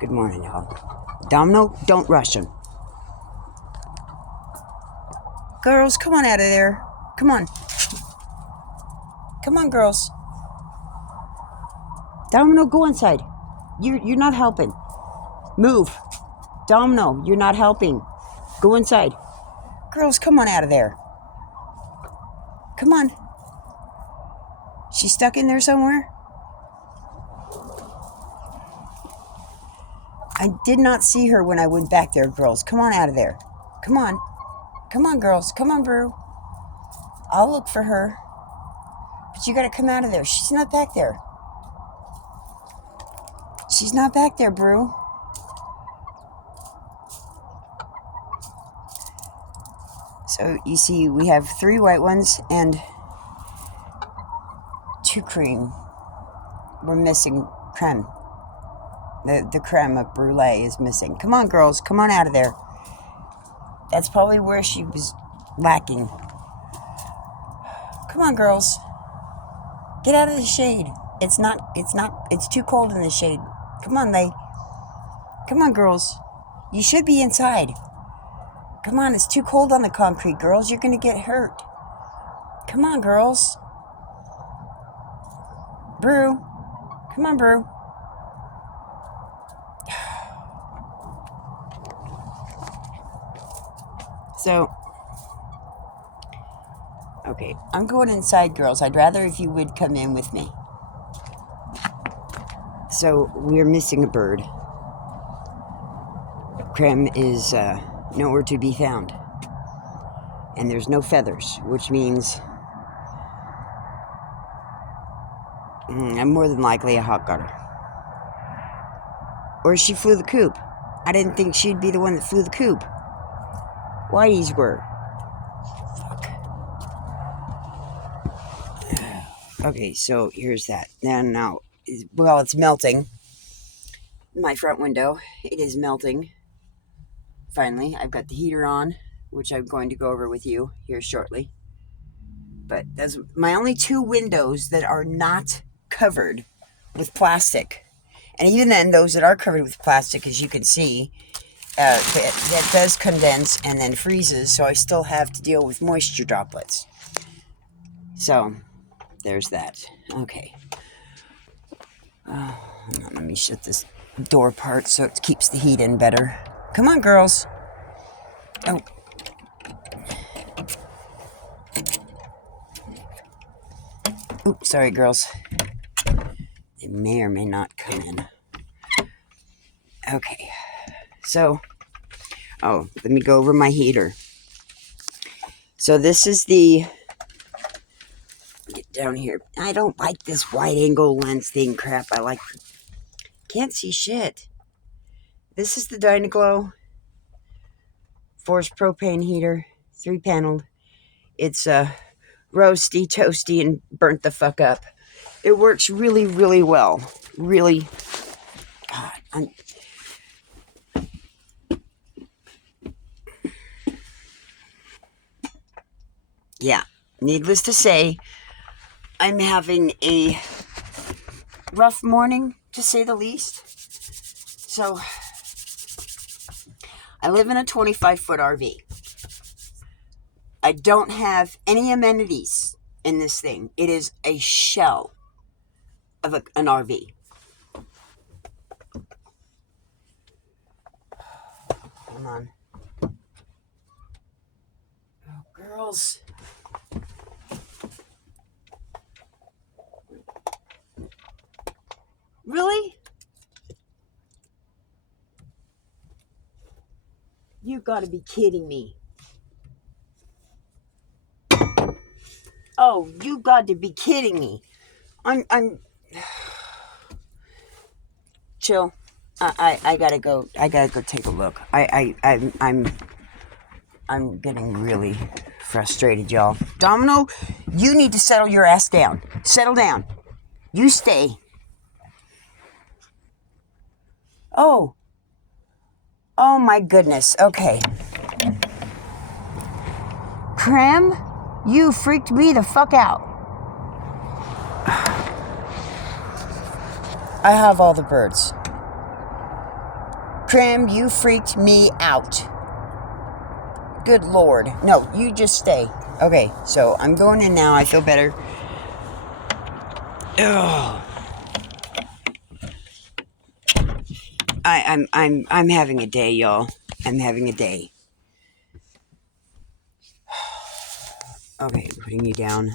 Good morning, y'all. Domino, don't rush him. Girls, come on out of there. Come on. Come on, girls. Domino, go inside. You're not helping. Move. Domino, you're not helping. Go inside. Girls, come on out of there. Come on. She's stuck in there somewhere? I did not see her when I went back there, girls. Come on out of there. Come on. Come on, girls. Come on, Brew. I'll look for her. But you gotta come out of there. She's not back there. She's not back there, Brew. So you see, we have 3 white ones and 2 cream. We're missing creme. The creme of brulee is missing. Come on, girls. Come on out of there. That's probably where she was lacking. Come on, girls. Get out of the shade. It's too cold in the shade. Come on, girls. You should be inside. Come on, it's too cold on the concrete, girls. You're going to get hurt. Come on, girls. Brew. Come on, Brew. So, okay, I'm going inside, girls. I'd rather if you would come in with me. So, we're missing a bird. Creme is nowhere to be found. And there's no feathers, which means I'm more than likely a hot gutter. Or she flew the coop. I didn't think she'd be the one that flew the coop. Whiteys were. Fuck. Okay, so here's that. Now, well, it's melting. My front window, it is melting. Finally, I've got the heater on, which I'm going to go over with you here shortly. But that's my only 2 windows that are not covered with plastic. And even then, those that are covered with plastic, as you can see, that does condense and then freezes, so I still have to deal with moisture droplets. So, there's that. Okay. Let me shut this door part so it keeps the heat in better. Come on, girls. Oh. Oops, sorry, girls. They may or may not come in. Okay. So, let me go over my heater. So this is get down here. I don't like this wide angle lens thing crap. Can't see shit. This is the Dyna-Glo forced propane heater, 3-paneled. It's roasty, toasty, and burnt the fuck up. It works really, really well. Really. God, yeah, needless to say, I'm having a rough morning, to say the least. So, I live in a 25-foot RV. I don't have any amenities in this thing. It is a shell of an RV. Hold on. Oh, girls. Really? You gotta be kidding me. Oh, you got to be kidding me. I'm chill. I gotta go. I gotta go take a look. I'm getting really frustrated, y'all. Domino, you need to settle your ass down. Settle down. You stay. Oh my goodness. Okay. Creme, you freaked me the fuck out. I have all the birds. Trim, you freaked me out. Good Lord. No, you just stay. Okay, so I'm going in now. I feel better. Ugh. I'm having a day, y'all. I'm having a day. Okay, putting you down.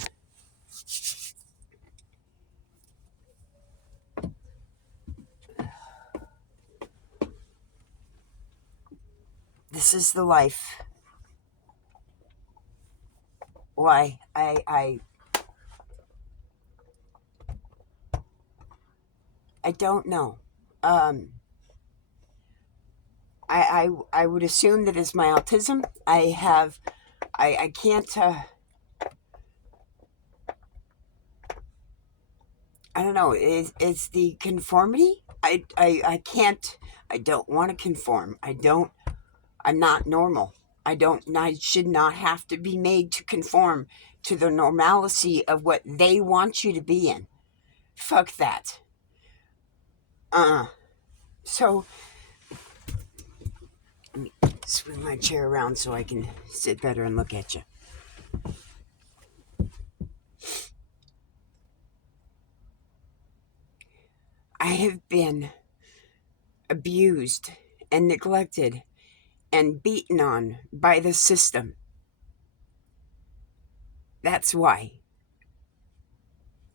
This is the life. Why? I don't know. I would assume that it's my autism. I can't, I don't know. It's the conformity. I can't, I don't want to conform. I'm not normal. I should not have to be made to conform to the normalcy of what they want you to be in. Fuck that. So, let me swing my chair around so I can sit better and look at you. I have been abused and neglected and beaten on by the system. That's why.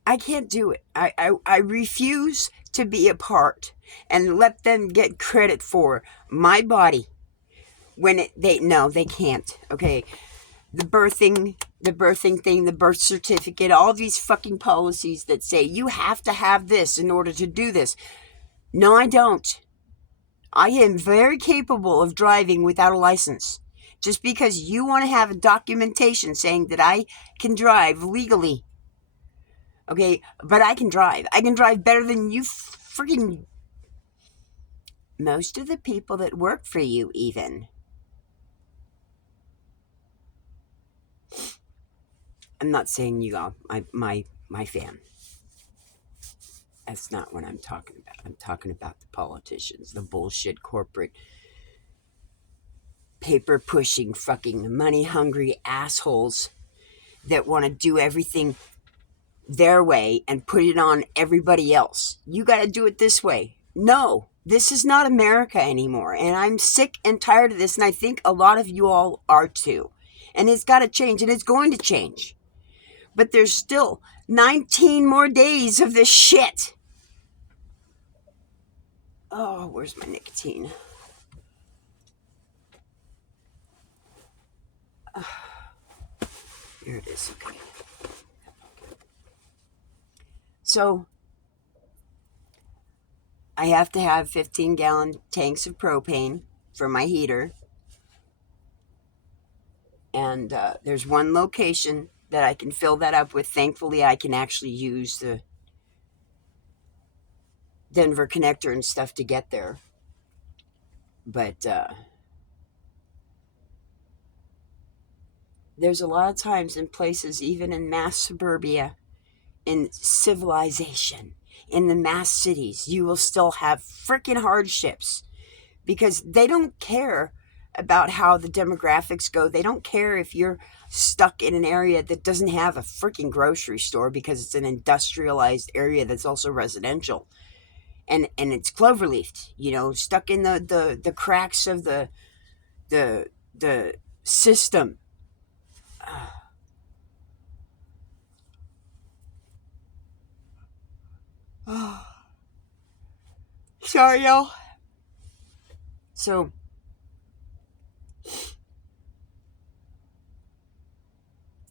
I can't do it. I refuse to be a part and let them get credit for my body when they can't. Okay. The birthing thing, the birth certificate, all these fucking policies that say you have to have this in order to do this. No, I don't. I am very capable of driving without a license. Just because you want to have a documentation saying that I can drive legally. Okay, but I can drive. I can drive better than you freaking... Most of the people that work for you, even. I'm not saying you all, my fam. That's not what I'm talking about. I'm talking about the politicians, the bullshit corporate, paper pushing, fucking money hungry assholes that want to do everything their way and put it on everybody else. You got to do it this way. No, this is not America anymore. And I'm sick and tired of this. And I think a lot of you all are too. And it's got to change, and it's going to change. But there's still 19 more days of this shit. Oh, where's my nicotine? Here it is. Okay. So, I have to have 15-gallon tanks of propane for my heater. And there's one location that I can fill that up with. Thankfully, I can actually use the Denver connector and stuff to get there. But there's a lot of times in places, even in mass suburbia, in civilization, in the mass cities, you will still have freaking hardships because they don't care about how the demographics go. They don't care if you're stuck in an area that doesn't have a freaking grocery store because it's an industrialized area that's also residential. And it's cloverleafed, stuck in the cracks of the system. Oh, sorry, y'all. So,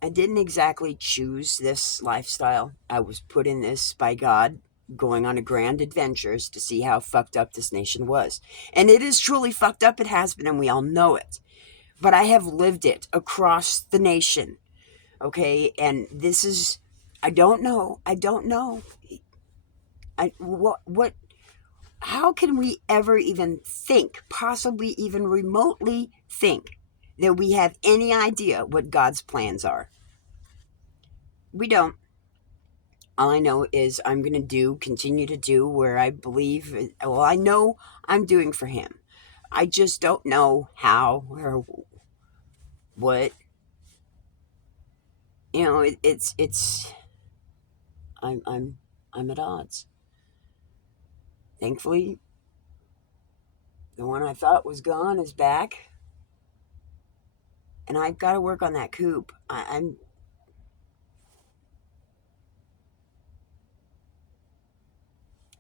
I didn't exactly choose this lifestyle. I was put in this by God, going on a grand adventures to see how fucked up this nation was. And it is truly fucked up. It has been, and we all know it. But I have lived it across the nation. Okay? And this is... I don't know. What how can we ever even think, possibly even remotely think, that we have any idea what God's plans are? We don't. All I know is I'm going to continue to do where I believe, well, I know I'm doing for Him. I just don't know how or what. It's I'm I'm I'm at odds. Thankfully, the one I thought was gone is back, and I've got to work on that coop. I'm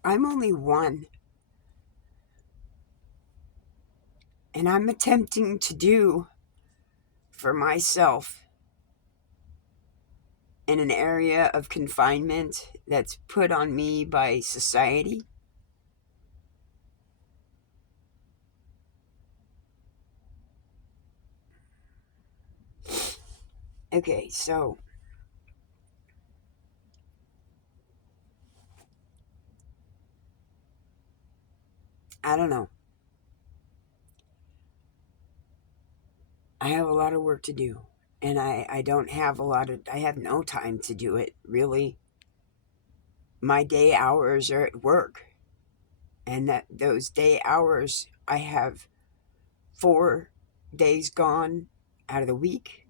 only one, and I'm attempting to do for myself in an area of confinement that's put on me by society. Okay, so I don't know. I have a lot of work to do, and I don't have I have no time to do it, really. My day hours are at work, and that those day hours, I have 4 days gone out of the week,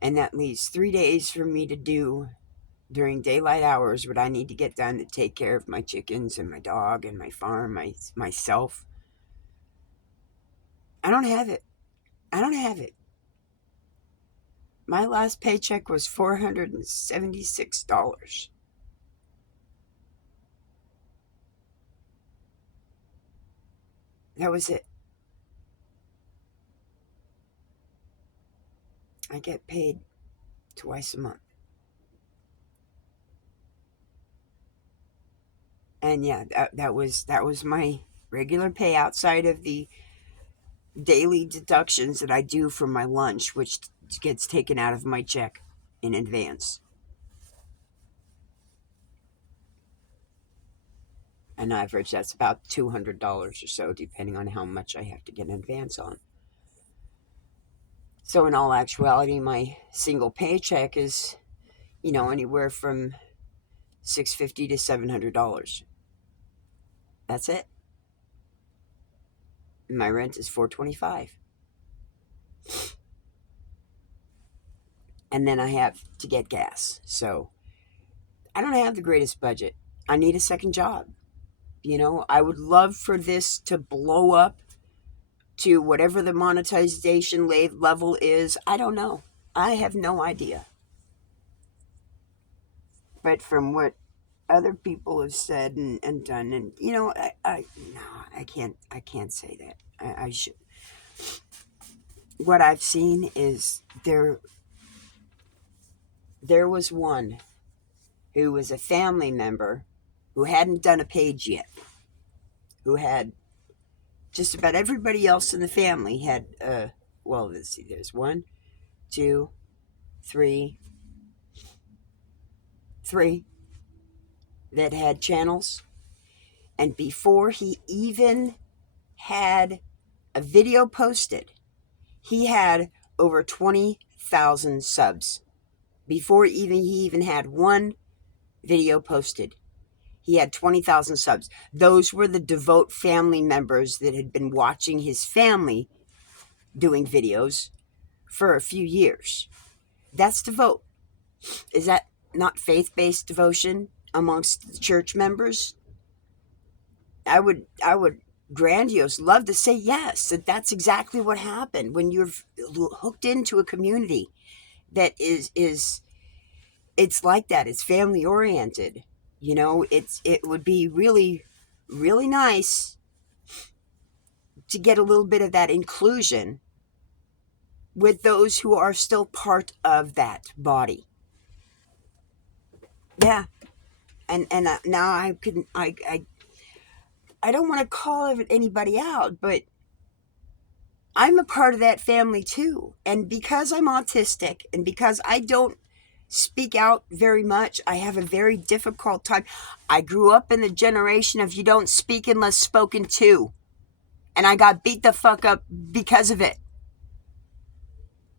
and that leaves 3 days for me to do during daylight hours what I need to get done to take care of my chickens and my dog and my farm, myself. I don't have it. I don't have it. My last paycheck was $476. That was it. I get paid twice a month. And yeah, that was my regular pay outside of the daily deductions that I do from my lunch, which gets taken out of my check in advance. On average, that's about $200 or so, depending on how much I have to get in advance on. So, in all actuality, my single paycheck is, anywhere from $650 to $700. That's it. And my rent is $425, and then I have to get gas. So I don't have the greatest budget. I need a second job. I would love for this to blow up to whatever the monetization level is. I don't know. I have no idea. But from what other people have said and done, and I no, I can't say that. I should. What I've seen is there was one who was a family member who hadn't done a page yet, who had just about everybody else in the family had, well, let's see, there's one, two, three that had channels. And before he even had a video posted, he had over 20,000 subs. Before he even had one video posted, he had 20,000 subs. Those were the devout family members that had been watching his family doing videos for a few years. That's devout. Is that not faith-based devotion amongst the church members? I would grandiose love to say yes, that's exactly what happened when you're hooked into a community that is it's like that. It's family oriented. It would be really, really nice to get a little bit of that inclusion with those who are still part of that body. Yeah, and now I don't want to call anybody out, but I'm a part of that family too. And because I'm autistic and because I don't speak out very much, I have a very difficult time. I grew up in the generation of you don't speak unless spoken to. And I got beat the fuck up because of it.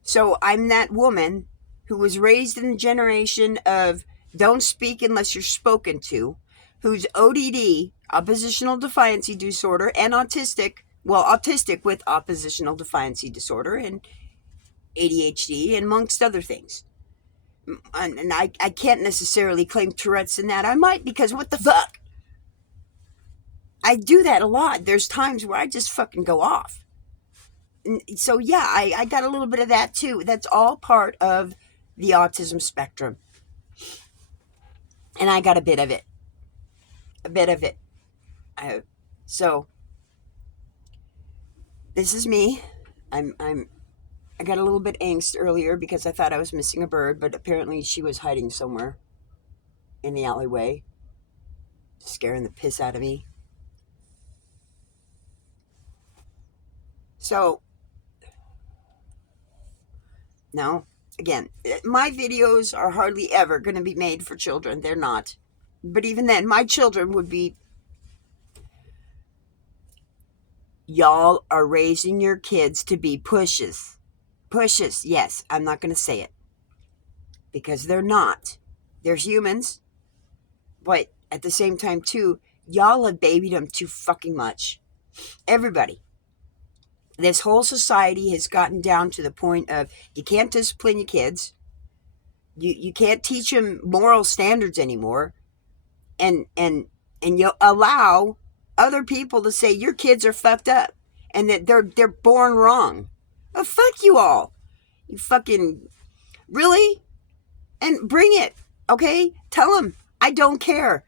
So I'm that woman who was raised in the generation of don't speak unless you're spoken to, who's ODD, oppositional defiance disorder, and autistic Well, autistic with oppositional defiancy disorder and ADHD, and amongst other things. And I can't necessarily claim Tourette's in that. I might, because what the fuck? I do that a lot. There's times where I just fucking go off. And so, yeah, I got a little bit of that too. That's all part of the autism spectrum. And I got a bit of it. A bit of it. So, this is me. I got a little bit angst earlier because I thought I was missing a bird, but apparently she was hiding somewhere in the alleyway, scaring the piss out of me. So, no, again, my videos are hardly ever going to be made for children. They're not. But even then, my children would be. Y'all are raising your kids to be pushes. Pushes, yes, I'm not going to say it. Because they're not. They're humans. But at the same time, too, y'all have babied them too fucking much. Everybody. This whole society has gotten down to the point of you can't discipline your kids. You can't teach them moral standards anymore. And you allow other people to say your kids are fucked up and that they're born wrong. Oh, fuck you all. You fucking really? And bring it, okay? Tell them I don't care.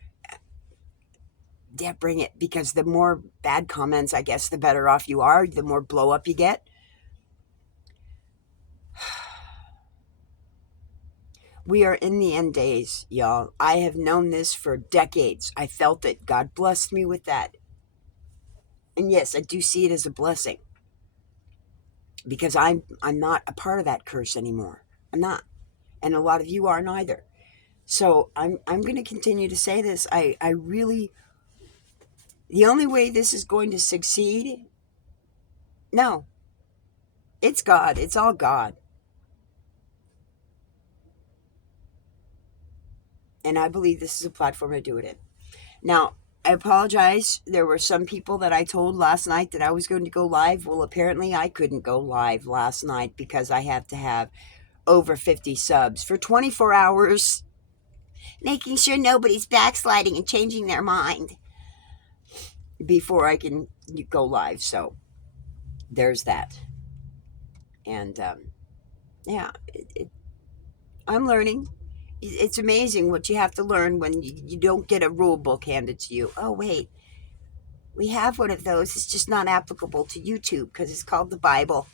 Yeah, bring it, because the more bad comments, I guess, the better off you are, the more blow up you get. We are in the end days, y'all. I have known this for decades. I felt it. God blessed me with that. And yes, I do see it as a blessing, because I'm not a part of that curse anymore. I'm not. And a lot of you aren't either. So I'm going to continue to say this. I really, the only way this is going to succeed, no, it's God. It's all God. And I believe this is a platform to do it in. Now, I apologize. There were some people that I told last night that I was going to go live. Well, apparently I couldn't go live last night because I have to have over 50 subs for 24 hours, making sure nobody's backsliding and changing their mind before I can go live. So there's that. And yeah, I'm learning. It's amazing what you have to learn when you don't get a rule book handed to you. Oh, wait, we have one of those. It's just not applicable to YouTube because it's called the Bible.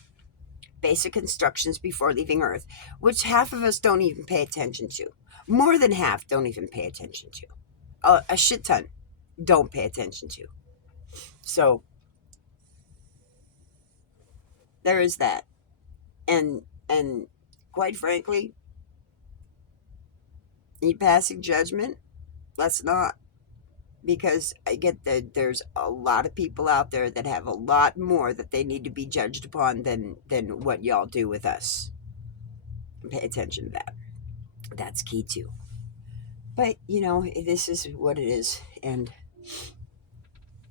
Basic instructions before leaving Earth, which half of us don't even pay attention to. More than half don't even pay attention to. A shit ton don't pay attention to. So there is that. And quite frankly, you passing judgment, let's not. Because I get that there's a lot of people out there that have a lot more that they need to be judged upon than what y'all do with us. Pay attention to that. That's key too. But, this is what it is. And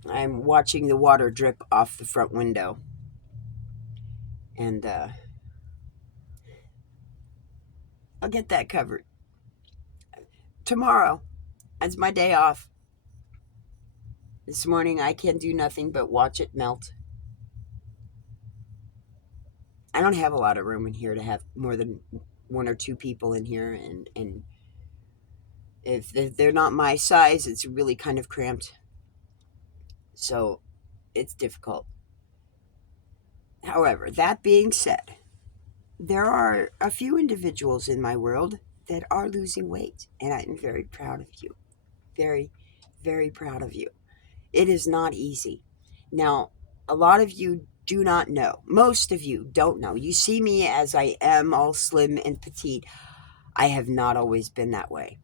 I'm watching the water drip off the front window. And I'll get that covered. Tomorrow, that's my day off. This morning, I can do nothing but watch it melt. I don't have a lot of room in here to have more than one or two people in here. And if they're not my size, it's really kind of cramped. So it's difficult. However, that being said, there are a few individuals in my world that are losing weight, and I'm very proud of you. Very, very proud of you. It is not easy. Now, a lot of you do not know. Most of you don't know. You see me as I am, all slim and petite. I have not always been that way.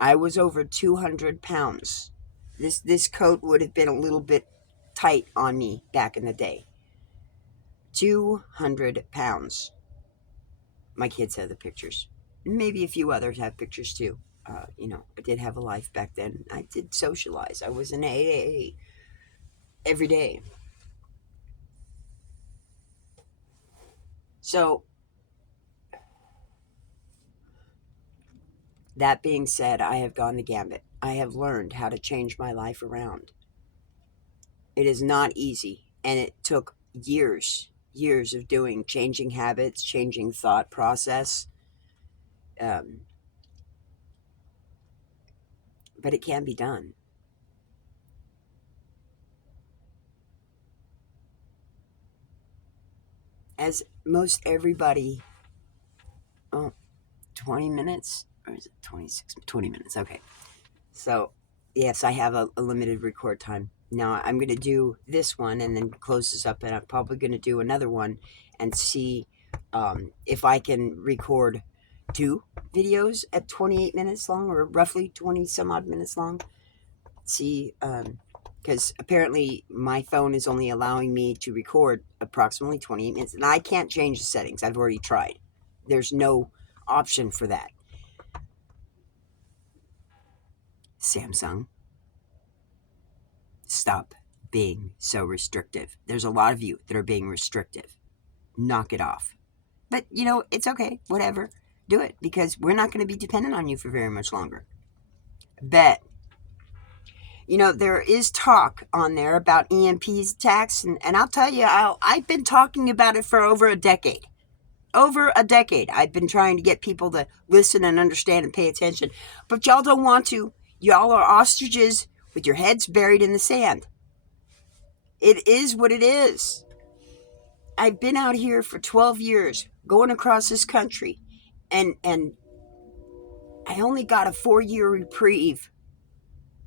I was over 200 pounds. This coat would have been a little bit tight on me back in the day. 200 pounds. My kids have the pictures. Maybe a few others have pictures too. I did have a life back then. I did socialize. I was in AA every day. So, that being said, I have gone the gambit. I have learned how to change my life around. It is not easy, and it took years of doing, changing habits, changing thought process. Um, but it can be done. As most everybody, oh, 20 minutes? Or is it 26? 20 minutes. Okay. So, yes, I have a limited record time. Now, I'm going to do this one and then close this up, and I'm probably going to do another one and see if I can record 2 videos at 28 minutes long, or roughly 20 some odd minutes long. See, because apparently my phone is only allowing me to record approximately 28 minutes, and I can't change the settings. I've already tried. There's no option for that. Samsung, stop being so restrictive. There's a lot of you that are being restrictive. Knock it off. But, it's okay. Whatever. Do it, because we're not going to be dependent on you for very much longer. Bet. There is talk on there about EMP's attacks, and I'll tell you, I've been talking about it for over a decade. Over a decade. I've been trying to get people to listen and understand and pay attention. But y'all don't want to. Y'all are ostriches with your heads buried in the sand. It is what it is. I've been out here for 12 years, going across this country, and I only got a 4-year reprieve.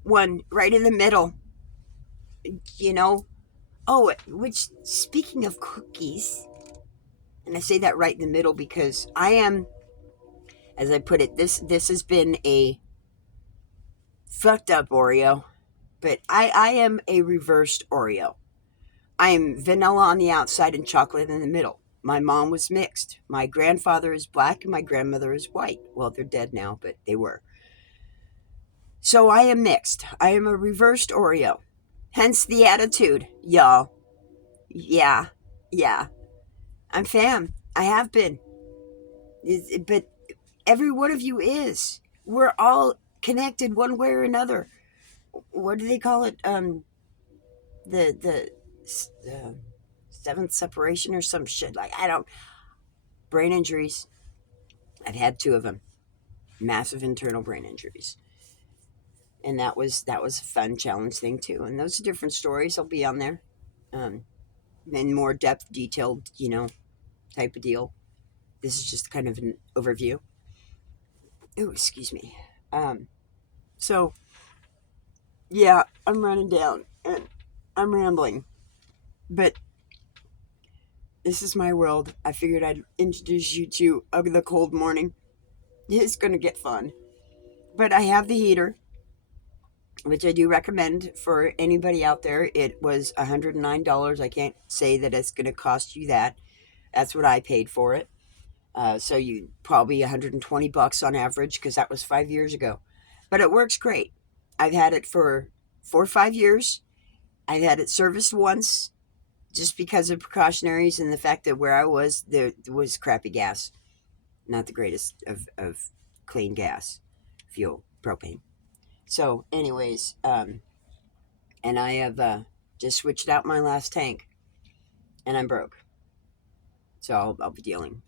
One right in the middle, you know. Oh, which, speaking of cookies, and I say that right in the middle because I am, as I put it, this has been a fucked up Oreo, but I am a reversed Oreo. I am vanilla on the outside and chocolate in the middle. My mom was mixed. My grandfather is black and my grandmother is white. Well, they're dead now, but they were. So I am mixed. I am a reversed Oreo. Hence the attitude, y'all. Yeah, yeah. I'm fam. I have been. But every one of you is. We're all connected one way or another. What do they call it? The seventh separation or some shit. Like, I don't. Brain injuries. I've had 2 of them. Massive internal brain injuries. And that was a fun challenge thing too. And those are different stories. I'll be on there. In more depth, detailed, type of deal. This is just kind of an overview. Oh, excuse me. So, yeah, I'm running down and I'm rambling. But this is my world. I figured I'd introduce you to the cold morning. It's going to get fun. But I have the heater, which I do recommend for anybody out there. It was $109. I can't say that it's going to cost you that. That's what I paid for it. So you probably $120 on average, because that was 5 years ago. But it works great. I've had it for 4 or 5 years. I've had it serviced once, just because of precautionaries and the fact that where I was, there was crappy gas. Not the greatest of clean gas, fuel, propane. So, anyways, and I have just switched out my last tank, and I'm broke. So I'll be dealing.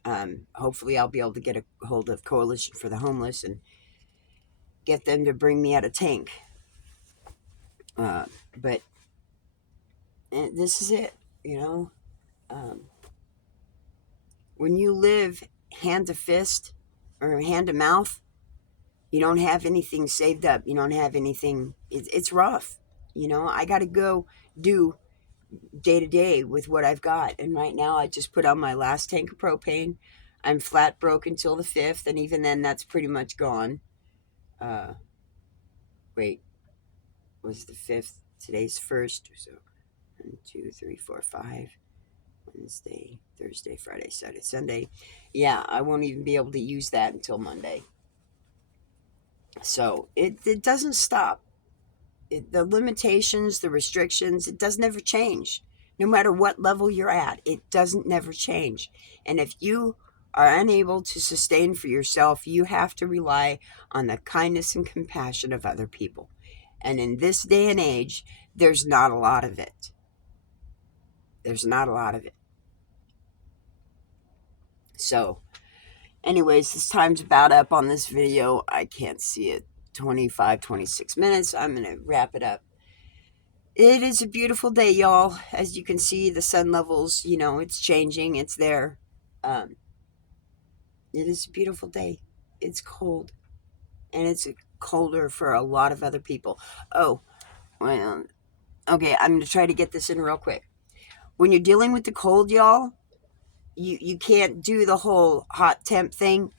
Hopefully, I'll be able to get a hold of Coalition for the Homeless and get them to bring me out a tank. But this is it, when you live hand to fist or hand to mouth, you don't have anything saved up. You don't have anything. It's rough. I got to go do day to day with what I've got. And right now, I just put on my last tank of propane. I'm flat broke until the 5th, and even then, that's pretty much gone. Wait, was the 5th? Today's 1st. So 1, 2, 3, 4, 5. Wednesday, Thursday, Friday, Saturday, Sunday. Yeah, I won't even be able to use that until Monday. So it doesn't stop. The limitations, the restrictions, it doesn't ever change. No matter what level you're at, it doesn't never change. And if you are unable to sustain for yourself, you have to rely on the kindness and compassion of other people. And in this day and age, there's not a lot of it. There's not a lot of it. So, anyways, this time's about up on this video. I can't see it. 25, 26 minutes. I'm going to wrap it up. It is a beautiful day, y'all. As you can see, the sun levels, it's changing. It's there. Um, it is a beautiful day. It's cold. And it's colder for a lot of other people. Oh, well, okay, I'm going to try to get this in real quick. When you're dealing with the cold, y'all, you can't do the whole hot temp thing.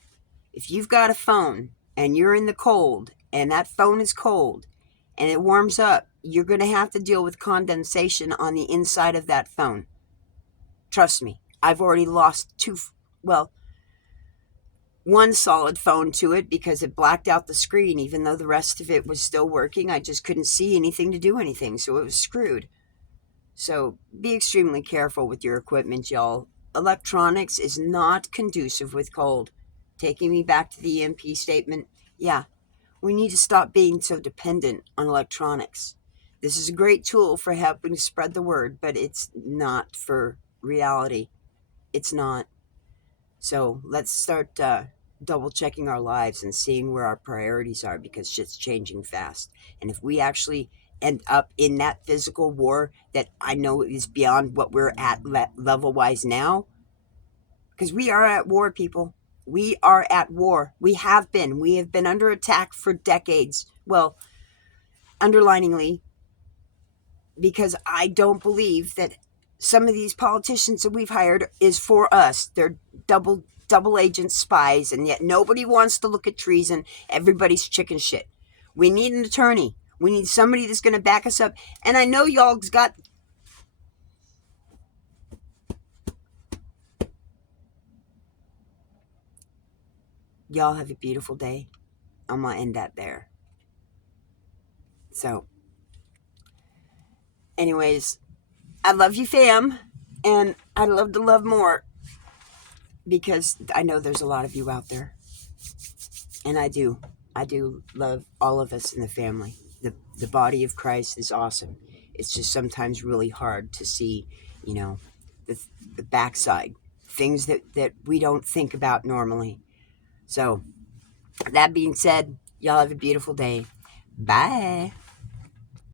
If you've got a phone and you're in the cold and that phone is cold and it warms up, you're going to have to deal with condensation on the inside of that phone. Trust me, I've already lost one solid phone to it because it blacked out the screen. Even though the rest of it was still working, I just couldn't see anything to do anything, so it was screwed. So be extremely careful with your equipment, y'all. Electronics is not conducive with cold. Taking me back to the EMP statement, yeah, we need to stop being so dependent on electronics. This is a great tool for helping spread the word, but it's not for reality. It's not. So let's start double checking our lives and seeing where our priorities are, because shit's changing fast. And if we actually end up in that physical war that I know is beyond what we're at level wise now, because we are at war, people. We are at war. We have been. We have been under attack for decades. Well, underliningly, because I don't believe that some of these politicians that we've hired is for us. They're double agent spies, and yet nobody wants to look at treason. Everybody's chicken shit. We need an attorney. We need somebody that's going to back us up. And I know y'all's got... Y'all have a beautiful day. I'm going to end that there. So, anyways, I love you, fam. And I'd love to love more, because I know there's a lot of you out there. And I do love all of us in the family. The body of Christ is awesome. It's just sometimes really hard to see, the, the backside, things that we don't think about normally. So, that being said, y'all have a beautiful day. Bye.